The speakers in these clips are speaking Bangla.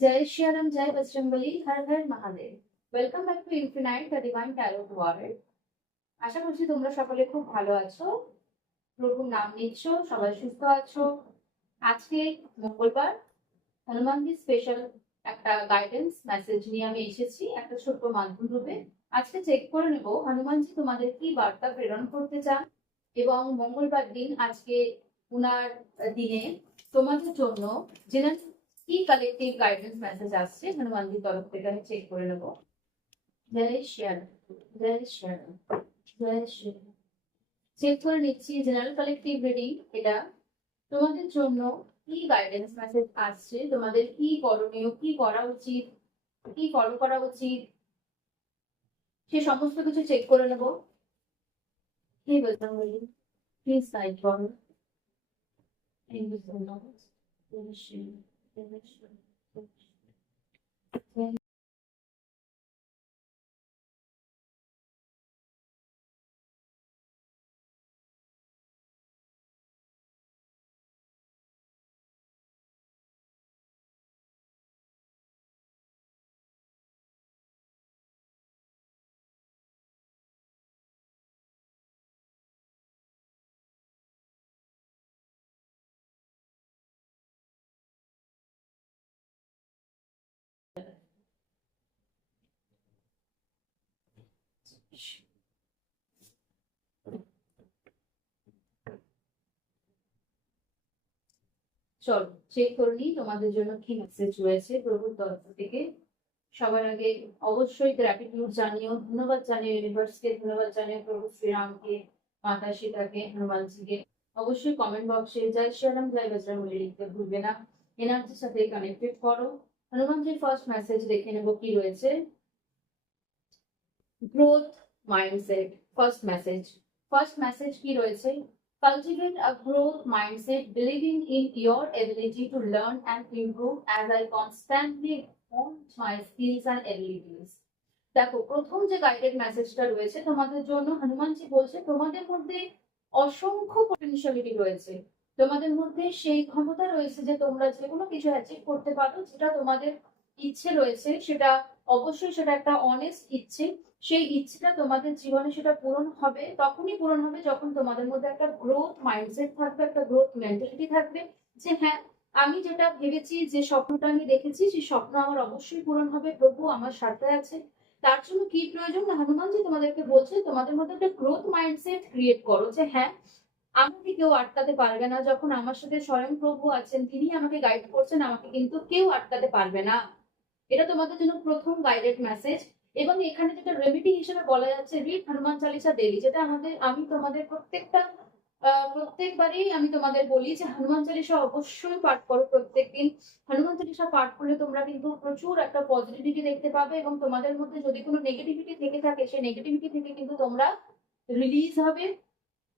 Jai Shri Ram, Jai Bajrangbali, Har Har Mahadev. Welcome back to Infinite, the Divine Tarot World. আশা করছি তোমরা সকলে খুব ভালো আছো, প্রভুর নাম নিচ্ছ, সবাই সুস্থ আছো। আজকে মঙ্গলবার, হনুমানজি স্পেশাল একটা গাইডেন্স মেসেজ নিয়ে আমি এসেছি একটা ছোট্ট মাধ্যম রূপে। আজকে চেক করে নেব হনুমানজি তোমাদের কি বার্তা প্রেরণ করতে চান, এবং মঙ্গলবার দিন আজকে উনার দিনে তোমাদের জন্য জেনারেল কি কালেক্টিভ গাইডেন্স মেসেজ আসছে হনুমানজির তরফ থেকে আমি চেক করে নেব। জয় শ্রী জয় শ্রী জয় শ্রী। চেক করে নিচ্ছি জেনারেল কালেক্টিভ রিডিং। এটা তোমাদের জন্য কি গাইডেন্স মেসেজ আসছে, তোমাদের কি করণীয়, কি করা উচিত, কি ফলো করা উচিত, সে সমস্ত কিছু চেক করে নেব। হে বজরঙ্গবলী, প্লিজ গাইড করো। Thank you so much. জয় শ্রী জয় শ্রী। চলো চেক করে নিই তোমাদের জন্য কি মেসেজ রয়েছে প্রভুর তরফ থেকে। সবার আগে অবশ্যই গ্র্যাটিটিউড জানিও, ধন্যবাদ জানিও ইউনিভার্সকে, ধন্যবাদ জানিও প্রভু শ্রীরামকে, মাতা সীতাকে, হনুমানজিকে। অবশ্যই কমেন্ট বক্সে জয় শ্রীরাম জয় বজরঙ্গবলী লিখতে ভুলবে না। এনার্জির সাথে কানেক্টেড করো। হনুমানজির ফার্স্ট মেসেজ দেখে নেব কি রয়েছে। গ্রোথ মাইন্ডসেট ফার্স্ট মেসেজ কি রয়েছে। Cultivate a growth mindset, believing in your ability to learn and improve as I constantly hone my skills and abilities. দেখো, প্রথম যে গাইডেড মেসেজটা রয়েছে তোমাদের জন্য, হনুমানজি বলছে তোমাদের মধ্যে অসংখ্য পটেনশিয়ালিটি রয়েছে, তোমাদের মধ্যে সেই ক্ষমতা রয়েছে যে তোমরা যে কোনো কিছু অ্যাচিভ করতে পারো। যেটা তোমাদের ইচ্ছে রয়েছে সেটা অবশ্যই সেটা একটা অনেস্ট ইচ্ছে। সেই ইচ্ছেটা তোমাদের জীবনে সেটা পূরণ হবে, তখনই পূরণ হবে যখন তোমাদের মধ্যে একটা গ্রোথ মাইন্ডসেট থাকবে, একটা গ্রোথ মেন্টালিটি থাকবে, যে হ্যাঁ আমি যেটা ভেবেছি, যে স্বপ্নটা আমি দেখেছি, সেই স্বপ্ন আমার অবশ্যই পূরণ হবে, প্রভু আমার সাথে আছে। তার জন্য কি প্রয়োজন না, হনুমানজি তোমাদেরকে বলছে তোমাদের মধ্যে একটা গ্রোথ মাইন্ডসেট ক্রিয়েট করো, যে হ্যাঁ আমাকে কেউ আটকাতে পারবে না। যখন আমার সাথে স্বয়ং প্রভু আছেন, তিনি আমাকে গাইড করছেন, আমাকে কিন্তু কেউ আটকাতে পারবে না। এটা তোমাদের জন্য প্রথম গাইডেড মেসেজ। এবং এখানে যেটা রেমেডি হিসেবে বলা যাচ্ছে, রিড হনুমান চালিসা ডেইলি, যেটা আমি তোমাদের প্রত্যেকবারই আমি তোমাদের বলি যে হনুমান চালিসা অবশ্যই পাঠ করো প্রত্যেকদিন। হনুমান চালিসা পাঠ করলে তোমরা কিন্তু প্রচুর একটা পজিটিভিটি দেখতে পাবে, এবং তোমাদের মধ্যে যদি কোনো নেগেটিভিটি থেকে থাকে সেই নেগেটিভিটি থেকে কিন্তু তোমরা রিলিজ হবে।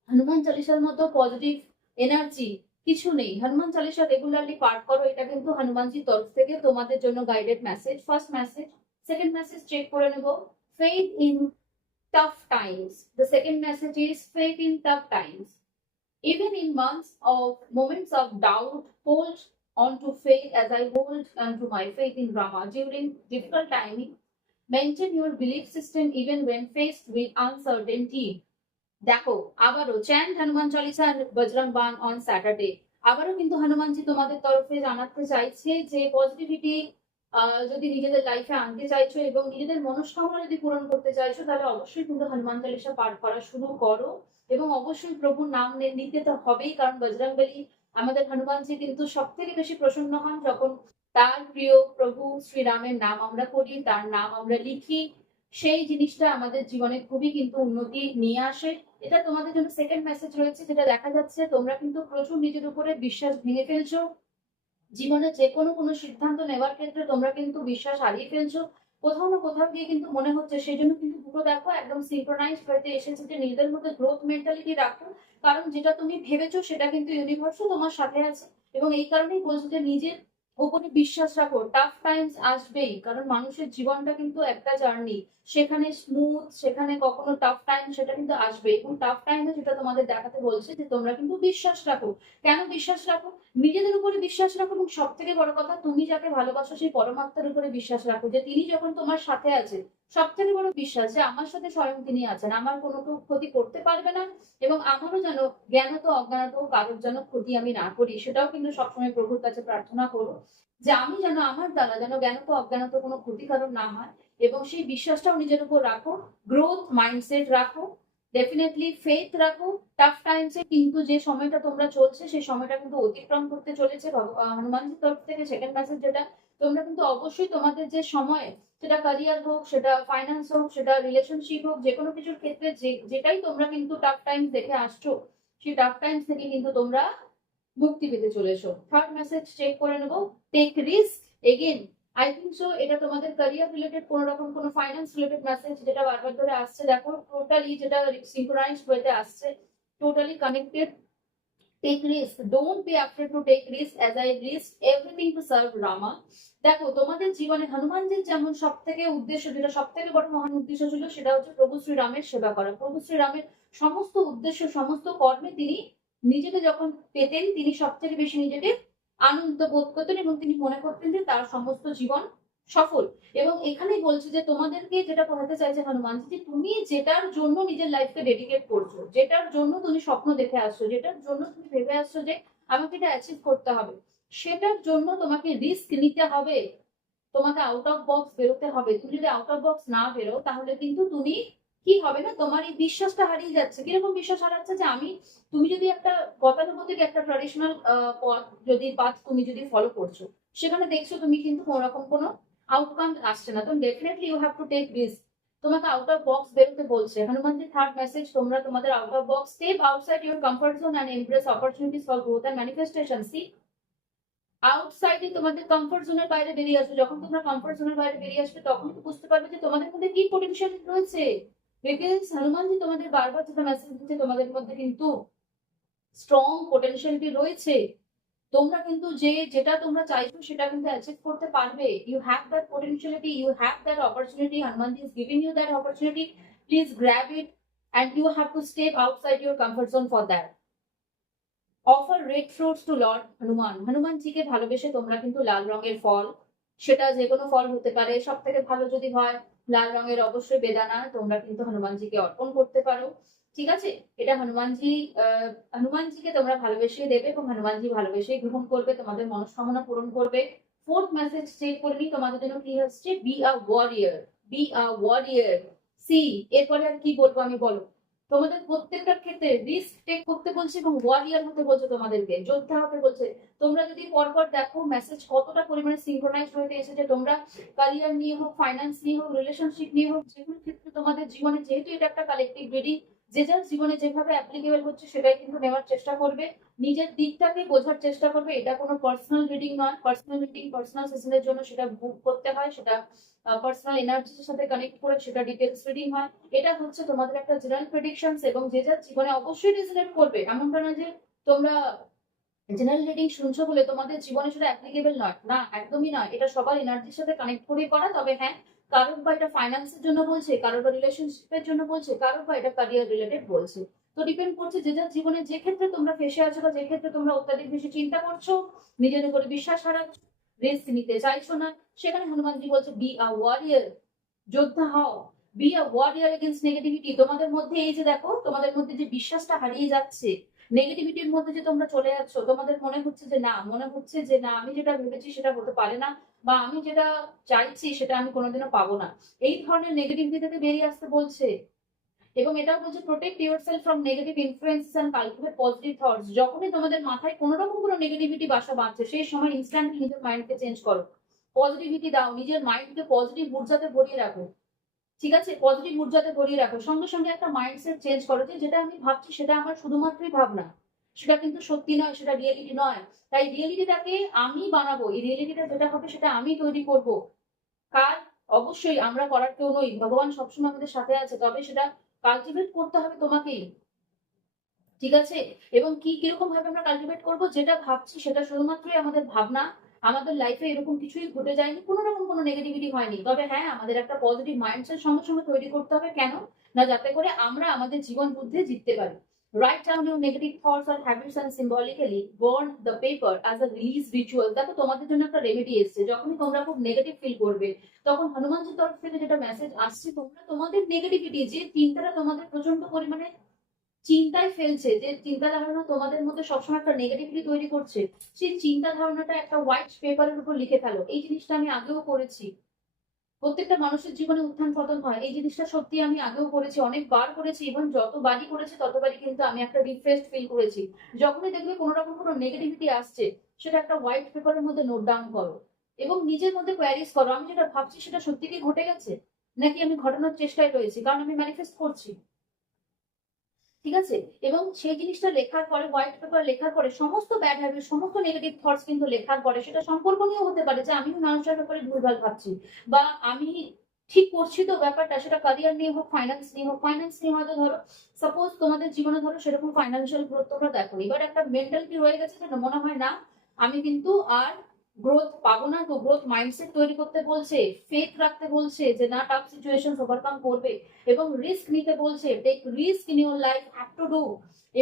হনুমান চালিসার মতো পজিটিভ এনার্জি কিছু নেই। হনুমান চালিসা রেগুলারলি পাঠ করো, এটা কিন্তু হনুমানজির তরফ থেকে তোমাদের জন্য guided message, first message. Second message check করে নেব। Faith in tough times. The second message is faith in tough times. Even in moments of doubt, hold on to faith as I hold on to my faith in Rama. During difficult timing, maintain your belief system even when faced with uncertainty. দেখো, আবারও chant Hanuman Chalisa Bajrang Baan on Saturday. আবারও কিন্তু হনুমানজি তোমাদের তরফে জানাতে চাইছে যে পজিটিভিটি যদি নিজেদের লাইফে আনতে চাইছো এবং নিজেদের মনস্কামনা যদি পূরণ করতে চাইছো, তাহলে অবশ্যই কিন্তু হনুমান চালিসা পাঠ করা শুরু করো। এবং অবশ্যই প্রভুর নাম নিতে তো হবেই, কারণ বজরংবলী আমাদের হনুমানজি কিন্তু সব থেকে বেশি প্রসন্ন হন যখন তার প্রিয় প্রভু শ্রীরামের নাম আমরা করি, তার নাম আমরা লিখি। সেই জিনিসটা আমাদের জীবনে খুবই কিন্তু উন্নতি নিয়ে আসে। এটা তোমাদের জন্য সেকেন্ড মেসেজ রয়েছে, যেটা দেখা যাচ্ছে তোমরা কিন্তু প্রচুর নিজের উপরে বিশ্বাস ভেঙে ফেলছো। জীবনে যে কোনো সিদ্ধান্ত নেওয়ার ক্ষেত্রে তোমরা কিন্তু বিশ্বাস হারিয়ে ফেলছো। কোথাও না কোথাও গিয়ে কিন্তু মনে হচ্ছে, সেই জন্য কিন্তু দুটো দেখো একদম সিনক্রোনাইজ হতে এসেছে, যে নিজেদের মধ্যে গ্রোথ মেন্টালিটি রাখো। কারণ যেটা তুমি ভেবেছো সেটা কিন্তু ইউনিভার্সও তোমার সাথে আছে, এবং এই কারণেই বলছো যে নিজের ওপরে বিশ্বাস রাখো, টাফ টাইমস আসবেই, কারণ মানুষের জীবনটা কিন্তু একটা জার্নি, সেখানে স্মুথ, সেখানে কখনো টাফ টাইম, সেটা কিন্তু আসবে। এবং টাফ টাইমে যেটা তোমাদের দেখাতে বলছে যে তোমরা কিন্তু বিশ্বাস রাখো। কেন বিশ্বাস রাখো? নিজেদের উপরে বিশ্বাস রাখো, এবং সব থেকে বড় কথা, তুমি যাকে ভালোবাসো সেই পরমাত্মার উপরে বিশ্বাস রাখো, যে তিনি যখন তোমার সাথে আছে, সব থেকে বড় বিশ্বাস যে আমার সাথে স্বয়ং তিনি আছেন, আমার কোনো কেউ ক্ষতি করতে পারবে না। এবং আমারও যেন জ্ঞানত অজ্ঞানত কারোর যেন ক্ষতি আমি না করি, সেটাও কিন্তু সবসময় প্রভুর কাছে প্রার্থনা করো, যে আমি যেন আমার দ্বারা যেন জ্ঞানত অজ্ঞানত কোনো ক্ষতিকারণ না হয়। এবং সেই বিশ্বাসটাও নিজের উপর রাখো, গ্রোথ মাইন্ডসেট রাখো, ডেফিনেটলি ফেথ রাখো। টাফ টাইমসে কিন্তু যে সময়টা তোমরা চলছে সেই সময়টা কিন্তু অতিক্রম করতে চলেছে হনুমানজির তরফ থেকে সেকেন্ড মেসেজ যেটা, তোমরা কিন্তু অবশ্যই তোমাদের যে সময়, সেটা ক্যারিয়ার হোক, সেটা ফাইন্যান্স হোক, সেটা রিলেশনশিপ হোক, যে কোনো কিছুর ক্ষেত্রে যেটাই তোমরা কিন্তু টাফ টাইমস দেখে আসছো, সেই টাফ টাইমস থেকে কিন্তু তোমরা মুক্তি পেতে চলেছো। থার্ড মেসেজ চেক করে নেবো, take risk again. I think so এটা তোমাদের ক্যারিয়ার রিলেটেড, কোনো রকম কোনো ফাইন্যান্স রিলেটেড মেসেজ যেটা বারবার ধরে আসছে, দেখো টোটালি যেটা সিঙ্ক্রোনাইজড ওয়েতে আসছে, totally connected. Take risk, don't be afraid to take risk, as I risk everything to serve Rama. দেখো তোমাদের জীবনে হনুমানজির যেমন সব থেকে উদ্দেশ্য, যেটা সব থেকে বড় মহান উদ্দেশ্য ছিল, সেটা হচ্ছে প্রভু শ্রীরামের সেবা করা। প্রভু শ্রীরামের সমস্ত উদ্দেশ্য, সমস্ত কর্মে তিনি নিজেকে যখন পেতেন, তিনি সব থেকে বেশি নিজেকে আনন্দ বোধ করতেন, এবং তিনি মনে করতেন যে তার সমস্ত জীবন সফল। এবং এখানেই বলছে যে তোমাদেরকে যেটা বোঝাতে চাইছে হনুমানজি, যে তুমি যেটার জন্য নিজের লাইফকে ডেডিকেট করছো, যেটার জন্য তুমি স্বপ্ন দেখে আসছো, যেটার জন্য তুমি ভেবে আসছো যে আমাকে এটা অ্যাচিভ করতে হবে, সেটার জন্য তোমাকে রিস্ক নিতে হবে, তোমাকে আউট অফ বক্স বেরোতে হবে। তুমি যদি আউট অফ বক্স না বেরো, তাহলে কিন্তু তুমি কি হবে না, তোমার এই বিশ্বাসটা হারিয়ে যাচ্ছে। কিরকম বিশ্বাস হারাচ্ছে? যে আমি, তুমি যদি একটা গতানুগতিক একটা ট্রাডিশনাল পথ, যদি পাথ তুমি যদি ফলো করছো, সেখানে দেখছো তুমি কিন্তু কোনো রকম কোনো আউটকাম আসছে না, তো definitely you have to take risk. তোমাকে আউট অফ বক্স বেরোতে বলছে হনুমানজি। থার্ড মেসেজ, তোমরা তোমাদের out of box, step outside your comfort zone and embrace opportunities for growth and manifestation. See, আউটসাইডে তোমাদের কমফর্ট জোনের বাইরে বেরিয়ে আসবে। যখন তোমরা কমফর্ট জোনের বাইরে বেরিয়ে আসবে, তখন তো বুঝতে পারবে যে তোমাদের মধ্যে কি পোটেনশিয়াল রয়েছে। বিকজ হনুমানজি তোমাদের বারবার যেটা মেসেজ দিচ্ছে, তোমাদের মধ্যে কিন্তু স্ট্রং পোটেনশিয়ালিটি রয়েছে। তোমরা কিন্তু যেটা তোমরা চাইছো সেটা কিন্তু অ্যাচিভ করতে পারবে। You have that potentiality, you have that opportunity, Hanumanji is giving you that opportunity. Please grab it, and you have to step outside your comfort zone for that. Offer red fruits to lord Hanuman. হনুমানজিকে ভালোবেসে তোমরা কিন্তু লাল রঙের ফল, সেটা যে কোনো ফল হতে পারে, সব থেকে ভালো যদি হয় লাল রঙের অবশ্যই বেদানা, তোমরা কিন্তু হনুমানজিকে অর্পণ করতে পারো। ঠিক আছে, এটা হনুমানজিকে তোমরা ভালোবেসে দেবে, এবং হনুমানজি ভালোবেসে গ্রহণ করবে, তোমাদের মনস্কামনা পূরণ করবে। ফোর্থ মেসেজ চেক করে নি তোমাদের জন্য কি হচ্ছে, be a warrior, be a warrior. See, এরপরে আর কি বলবো আমি, বলো। তোমাদের প্রত্যেকটা ক্ষেত্রে রিস্ক টেক করতে বলছে, এবং ওয়ারিয়ার হতে বলছে, তোমাদেরকে যোদ্ধা হতে বলছে। তোমরা যদি পরপর দেখো মেসেজ কতটা পরিমাণে সিঙ্ক্রোনাইজ হতে এসেছে, তোমরা ক্যারিয়ার নিয়ে হোক, ফাইন্যান্স নিয়ে হোক, রিলেশনশিপ নিয়ে হোক, যে কোনো ক্ষেত্রে তোমাদের জীবনে, যেহেতু এটা একটা কালেকটিভ রিডিং, যে যার জীবনে যেভাবে অ্যাপ্লিকেবল হচ্ছে সেটাই কিন্তু নেওয়ার চেষ্টা করবে, নিজের দিকটাকে বোঝার চেষ্টা করবে। এটা কোনো পার্সোনাল রিডিং নয়, পার্সোনাল রিডিং পার্সোনাল সেশনের জন্য সেটা বুক করতে হয়, সেটা পার্সোনাল এনার্জির সাথে কানেক্ট করে সেটা ডিটেলস রিডিং হয়। এটা হচ্ছে তোমাদের একটা জেনারেল প্রেডিকশনস, এবং যে যার জীবনে অবশ্যই রেজোনেট করবে, এমনটা না যে তোমরা জেনারেল রিডিং শুনছো বলে তোমাদের জীবনে সেটা অ্যাপ্লিকেবল নয়, না একদমই নয়। এটা সবার এনার্জির সাথে কানেক্ট করে করা। তবে হ্যাঁ, কারোর বা এটা ফাইন্যান্সের জন্য বলছে, কারোর বা রিলেশনশিপের জন্য বলছে, কারোর বা এটা ক্যারিয়ার রিলেটেড বলছে। তো ডিপেন্ড করছে যে যার জীবনে যে ক্ষেত্রে তোমরা ফেসে আছো, বা যে ক্ষেত্রে তোমরা অত্যাধিক বেশি চিন্তা করছো, নিজের উপরে বিশ্বাস হারাচ্ছ, রিস্ক নিতে চাইছো না, সেখানে হনুমানজি বলছে বি আ ওয়ারিয়ার, যোদ্ধা হও। B a warrior against negativity. তোমাদের মধ্যে এই যে দেখো, তোমাদের মধ্যে যে বিশ্বাসটা হারিয়ে যাচ্ছে, নেগেটিভিটির মধ্যে যে তোমরা চলে যাচ্ছ, তোমাদের মনে হচ্ছে যে না, মনে হচ্ছে যে না, আমি যেটা ভেবেছি সেটা হতে পারে না, বা আমি যেটা চাইছি সেটা আমি কোনোদিনও পাবো না, এই ধরনের নেগেটিভিটি থেকে বেরিয়ে আসতে বলছে। এবং এটাও বলছে protect yourself from negative influences and cultivate positive thoughts. যখনই তোমাদের মাথায় কোনো রকম কোনো নেগেটিভিটি বাসা বাঁধছে, সেই সময় ইনস্ট্যান্টলি নিজের মাইন্ডকে চেঞ্জ করো, পজিটিভিটি দাও, নিজের মাইন্ডকে পজিটিভ ঊর্জাতে ভরিয়ে রাখো। ঠিক আছে, পজিটিভ ঊর্জাতে ভরিয়ে রাখো, সঙ্গে সঙ্গে একটা মাইন্ডসেট চেঞ্জ করো, যে যেটা আমি ভাবছি সেটা আমার শুধুমাত্রই ভাবনা, সেটা কিন্তু সত্যি নয়, সেটা রিয়েলিটি নয়। তাই রিয়েলিটিটাকে আমি বানাবো, এই রিয়েলিটিটা যেটা হবে সেটা আমি তৈরি করব। কার? অবশ্যই আমরা করার কেউ নই, ভগবান সবসময় আমাদের সাথে আছে, তবে সেটা কালটিভেট করতে হবে তোমাকেই। ঠিক আছে, এবং কিরকম ভাবে আমরা কালটিভেট করবো, যেটা ভাবছি সেটা শুধুমাত্রই আমাদের ভাবনা, আমাদের লাইফে এরকম কিছুই ঘটে যায়নি, কোনো রকম কোনো নেগেটিভিটি হয়নি। তবে হ্যাঁ, আমাদের একটা পজিটিভ মাইন্ডসেট সঙ্গে সঙ্গে তৈরি করতে হবে। কেন না, যাতে করে আমরা আমাদের জীবন যুদ্ধে জিততে পারি। Write down your negative thoughts or habits and symbolically burn the paper as a release ritual. দেখো তোমাদের জন্য একটা রেমেডি এসছে। যখনই তোমরা খুব নেগেটিভ ফিল করবে, তখন হনুমানজির তরফ থেকে যেটা মেসেজ আসছে, তোমরা তোমাদের নেগেটিভিটি, যে চিন্তাটা তোমাদের প্রচন্ড পরিমাণে চিন্তায় ফেলছে, যে চিন্তা ধারণা তোমাদের মধ্যে সবসময় একটা নেগেটিভিটি তৈরি করছে, সেই চিন্তা ধারণাটা একটা হোয়াইট পেপারের উপর লিখে ফেলো। এই জিনিসটা আমি আগেও করেছি। প্রত্যেকটা মানুষের জীবনে উত্থান পতন হয়, এই জিনিসটা সত্যি আমি আগেও করেছি, অনেকবার করেছি, এবং যতবারই করেছি ততবারই কিন্তু আমি একটা রিফ্রেশড ফিল করেছি। যখনই দেখবে কোনো রকম কোনো নেগেটিভিটি আসছে, সেটা একটা হোয়াইট পেপারের মধ্যে নোট ডাউন করো এবং নিজের মধ্যে কোয়ারিজ করো, আমি যেটা ভাবছি সেটা সত্যি কি ঘটে গেছে, নাকি আমি ঘটানোর চেষ্টায় রয়েছি, কারণ আমি ম্যানিফেস্ট করছি। ঠিক আছে? এবং সেই জিনিসটা লেখার পরে, হোয়াইট পেপার লেখার পরে, সমস্ত ব্যাড হ্যাবিট, সমস্ত নেগেটিভ থটস কিন্তু লেখার পরে, সেটা সম্পর্ক নিয়েও হতে পারে যে আমিও মানুষের ব্যাপারে ভুলভাল ভাবছি, বা আমি ঠিক করছি তো ব্যাপারটা, সেটা ক্যারিয়ার নিয়ে হোক, ফাইন্যান্স নিয়ে হোক। ফাইন্যান্স নিয়ে হয়তো ধরো সাপোজ তোমাদের জীবনে ধরো সেরকম ফাইন্যান্সিয়াল গ্রোথ তোমরা দেখো, এবার একটা মেন্টালিটি রয়ে গেছে যে মনে হয় না আমি কিন্তু আর গ্রোথ পাবো না, তো গ্রোথ মাইন্ডসেট তৈরি করতে বলছে, ফেথ রাখতে বলছে যে না, টাফ সিচুয়েশন ওভারকাম করবে, এবং রিস্ক নিতে বলছে, take risk in your life, have to do.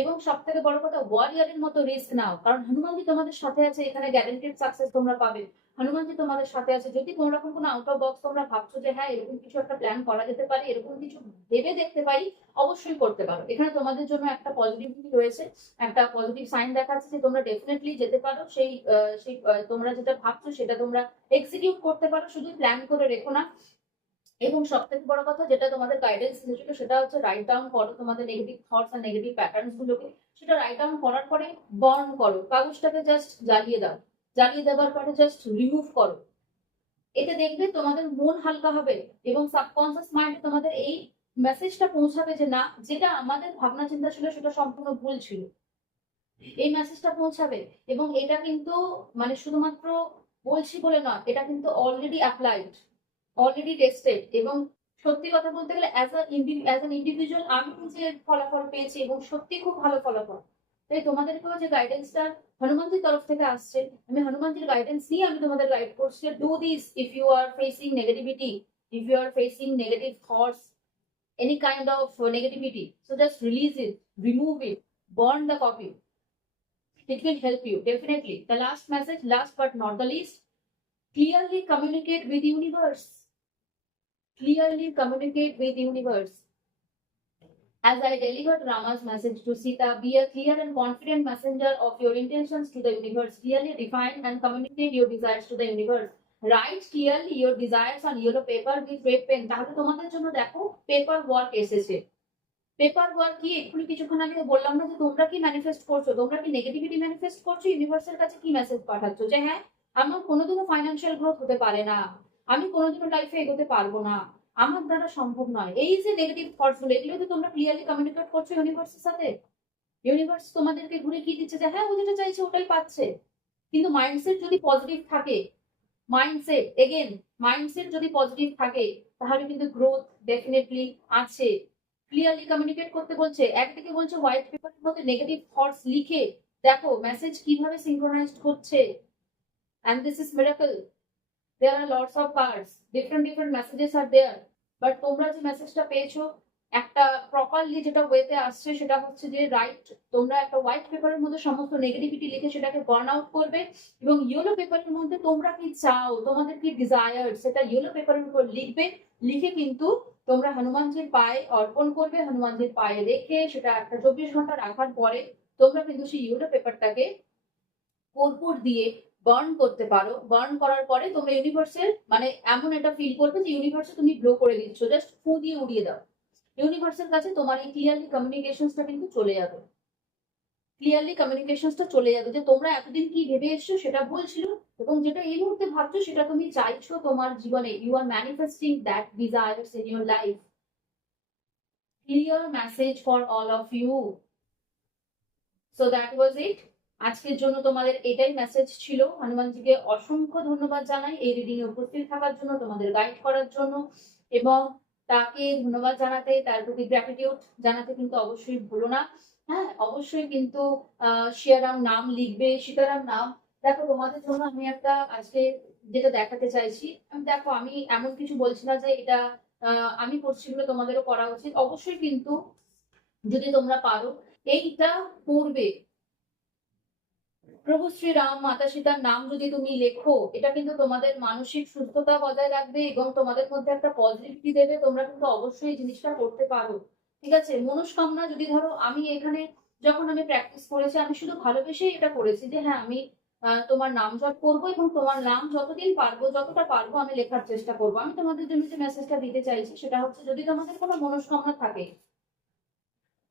এবং সব থেকে বড় কথা, ওয়ারিয়ারের মতো রিস্ক নাও, কারণ হনুমানজি তোমাদের সাথে আছে, এখানে গ্যারান্টেড সাকসেস তোমরা পাবে। হনুমানজি তোমাদের সাথে আছে। যদি কোনো রকম কোনো আউট অফ বক্স তোমরা ভাবছো যে হ্যাঁ এরকম কিছু একটা প্ল্যান করা যেতে পারে, এরকম কিছু ভেবে দেখতে পারি, অবশ্যই করতে পারো। এখানে তোমাদের জন্য একটা পজিটিভিটি রয়েছে, একটা পজিটিভ সাইন দেখাচ্ছে যে তোমরা ডেফিনেটলি যেতে পারো, সেই তোমরা যেটা ভাবছো সেটা তোমরা এক্সিকিউট করতে পারো, শুধু প্ল্যান করে রেখো না। এবং সব থেকে বড় কথা, যেটা তোমাদের গাইডেন্স এসেছিল, সেটা হচ্ছে রাইট ডাউন করো তোমাদের নেগেটিভ থটস আর নেগেটিভ প্যাটার্নস গুলোকে। সেটা রাইট ডাউন করার পরে বার্ন করো, কাগজটাকে জাস্ট জ্বালিয়ে দাও, জ্বালিয়ে দেওয়ার পরে জাস্ট রিমুভ করো। এতে দেখবে তোমাদের মন হালকা হবে এবং সাবকনসিয়াস মাইন্ডে তোমাদের এই মেসেজটা পৌঁছাবে যে না, যেটা আমাদের ভাবনা চিন্তা ছিল সেটা সম্পূর্ণ ভুল ছিল, এই মেসেজটা পৌঁছাবে। এবং এটা কিন্তু মানে শুধুমাত্র বলছি বলে নয়, এটা কিন্তু অলরেডি অ্যাপ্লাইড, অলরেডি টেস্টেড। এবং সত্যি কথা বলতে গেলে অ্যাজ অ্যান ইন্ডিভিজুয়াল আমি যে ফলাফল পেয়েছি, এবং সত্যি খুব ভালো ফলাফল। তাই তোমাদেরকেও যে গাইডেন্সটা হনুমানজির তরফ থেকে আসছে, আমি হনুমানজির গাইডেন্স নিয়ে আমি তোমাদের গাইড করছি। Do this if you are facing negativity, if you are facing negative thoughts, any kind of negativity, so just release it, remove it, burn the copy. It will help you definitely. The last message, last but not the least, clearly communicate with universe. Clearly communicate with universe. As I delivered Rama's message to Sita, be a clear and confident messenger of your intentions to the universe. Clearly define and communicate your desires to the universe. Write clearly your desires on yellow paper with red pen. তাহলে তোমাদের জন্য দেখো পেপার ওয়ার্ক এসেছে। পেপার ওয়ার্ক কি, এক্ষুনি কিছুক্ষণ আগে বললাম না যে তোমরা কি ম্যানিফেস্ট করছো, তোমরা কি নেগেটিভিটি ম্যানিফেস্ট করছো, ইউনিভার্সের কাছে কি মেসেজ পাঠাচ্ছ যে হ্যাঁ আমার কোনোদিনও ফাইন্যান্সিয়াল গ্রোথ হতে পারে না, আমি কোনোদিনও লাইফে এগোতে পারবো না, আমার দ্বারা সম্ভব নয়। এই যে নেগেটিভ থটস গুলো, এগুলো তো তোমরা ক্লিয়ারলি কমিউনিকেট করছো ইউনিভার্সের সাথে। ইউনিভার্স তোমাদেরকে ঘুরে কি দিচ্ছে যে হ্যাঁ ও যেটা চাইছে ওটাই পাচ্ছে। কিন্তু মাইন্ডসেট যদি পজিটিভ থাকে, মাইন্ডসেট এগেন, মাইন্ডসেট যদি পজিটিভ থাকে, তাহলে কিন্তু গ্রোথ ডেফিনেটলি আছে। ক্লিয়ারলি কমিউনিকেট করতে বলছে, একদিকে বলছে হোয়াইট পেপারের মধ্যে নেগেটিভ থটস লিখে দেখো মেসেজ কিভাবে সিনক্রোনাইজড হচ্ছে, and this is miracle. There are lots of cards, different messages are there, but তোমরা যে মেসেজটা পেয়েছো একটা প্রপারলি যেটা ওয়েতে আসছে, সেটা হচ্ছে যে রাইট, তোমরা একটা হোয়াইট পেপারের মধ্যে সমস্ত নেগেটিভিটি লিখে সেটাকে বার্ন আউট করবে, এবং ইয়েলো পেপারের মধ্যে তোমরা কি চাও, তোমাদের কি ডিজায়ার, সেটা ইয়েলো পেপারের উপর লিখবে। লিখে কিন্তু তোমরা হনুমানজির পায়ে অর্পণ করবে, হনুমানজির পায়ে রেখে সেটা একটা 24 ঘন্টা রাখার পরে তোমরা কিন্তু সেই ইয়েলো পেপারটাকে কর্পূর দিয়ে বার্ন করতে পারো। বার্ন করার পরে তোমরা ইউনিভার্সের মানে এমন একটা ফিল করবে যে ইউনিভার্সে তুমি গ্লো করে দিচ্ছ, জাস্ট ফু দিয়ে উড়িয়ে দাও। ইউনিভার্সের কাছে তোমার এই ক্লিয়ারলি কমিউনিকেশনসটা কিন্তু চলে যাবে, ক্লিয়ারলি কমিউনিকেশনসটা চলে যাবে যে তোমরা এতদিন কি ভেবে এসছো সেটা ভুল ছিল, এবং যেটা এই মুহূর্তে ভাবছো সেটা তুমি চাইছো তোমার জীবনে। You are manifesting that desires in your life. Clear message for all of you. So that was it. আজকের জন্য তোমাদের এটাই মেসেজ ছিল। হনুমানজিকে অসংখ্য ধন্যবাদ জানাই এই রিডিং এ উপস্থিত থাকার জন্য, তোমাদের গাইড করার জন্য, এবং তাকে ধন্যবাদ জানাতে, তার প্রতি গ্র্যাটিটিউড জানাতে কিন্তু অবশ্যই ভুলো না। হ্যাঁ, অবশ্যই কিন্তু শিয়ারাম নাম লিখবে, সীতারাম নাম দেখো তোমাদের জন্য আমি একটা আজকে যেটা দেখাতে চাইছি, দেখো আমি এমন কিছু বলছি না যে এটা আমি করছি বলে তোমাদেরও করা উচিত। অবশ্যই কিন্তু যদি তোমরা পারো এইটা করবে। প্রভু শ্রীরাম মাতা সীতার নাম যদি তুমি লেখো, এটা কিন্তু তোমাদের মানসিক সুস্থতা বজায় রাখবে এবং তোমাদের মধ্যে একটা পজিটিভিটি দেবে। তোমরা কিন্তু অবশ্যই এই জিনিসটা করতে পারো। ঠিক আছে, মনস্কামনা যদি ধরো, আমি এখানে যখন আমি প্র্যাকটিস করেছি আমি শুধু ভালোবেসেই এটা করেছি যে হ্যাঁ আমি তোমার নাম জপ করবো এবং তোমার নাম যতদিন পারবো যতটা পারবো আমি লেখার চেষ্টা করবো। আমি তোমাদের জন্য যে মেসেজটা দিতে চাইছি সেটা হচ্ছে, যদি তোমাদের কোনো মনস্কামনা থাকে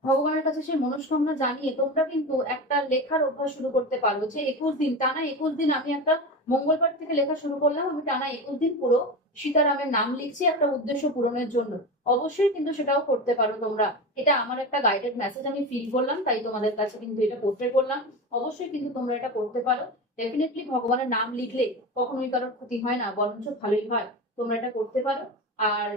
ভগবানের কাছে সেই মনস্কামনা জানিয়ে তোমরা কিন্তু একটা লেখার অভ্যাস শুরু করতে পারো। যে 21 দিন, টানা 21 দিন, আমি একটা মঙ্গলবার থেকে লেখা শুরু করলাম, আমি টানা 21 দিন পুরো সীতারামের নাম লিখছি একটা উদ্দেশ্য পূরণের জন্য। অবশ্যই কিন্তু সেটাও করতে পারো তোমরা। এটা আমার একটা গাইডেড মেসেজ, আমি ফিল করলাম তাই তোমাদের কাছে কিন্তু এটা করতে করলাম। অবশ্যই কিন্তু তোমরা এটা করতে পারো। ডেফিনেটলি ভগবানের নাম লিখলে কখনোই কারোর ক্ষতি হয় না, বরঞ্চ ভালোই হয়। তোমরা এটা করতে পারো। আর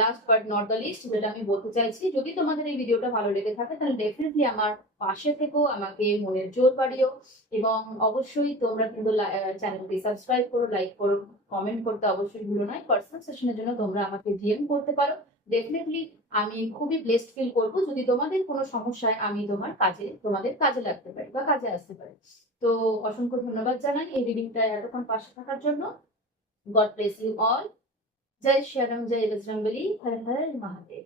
last but not the least, যেটা আমি বলতে চাইছি, যদি তোমাদের এই ভিডিওটা ভালো লেগে থাকে তাহলে ডেফিনেটলি আমার পাশে থেকো, আমাকে মনের জোর বাড়িও। এবং অবশ্যই তোমরা কিন্তু চ্যানেলটি সাবস্ক্রাইব করো, লাইক করো, কমেন্ট করতে অবশ্যই ভুলো না। পার্সোনাল সেশনের জন্য তোমরা আমাকে ডিএম করতে পারো। ডেফিনেটলি আমি খুবই ব্লেসড ফিল করবো যদি তোমাদের কোনো সমস্যায় আমি তোমাদের কাজে লাগতে পারি বা কাজে আসতে পারি। তো অসংখ্য ধন্যবাদ জানাই এই রিডিংটা এতক্ষণ পাশে থাকার জন্য। God bless you all. जय श्री राम, जय बजरंगबली, हर हर महादेव।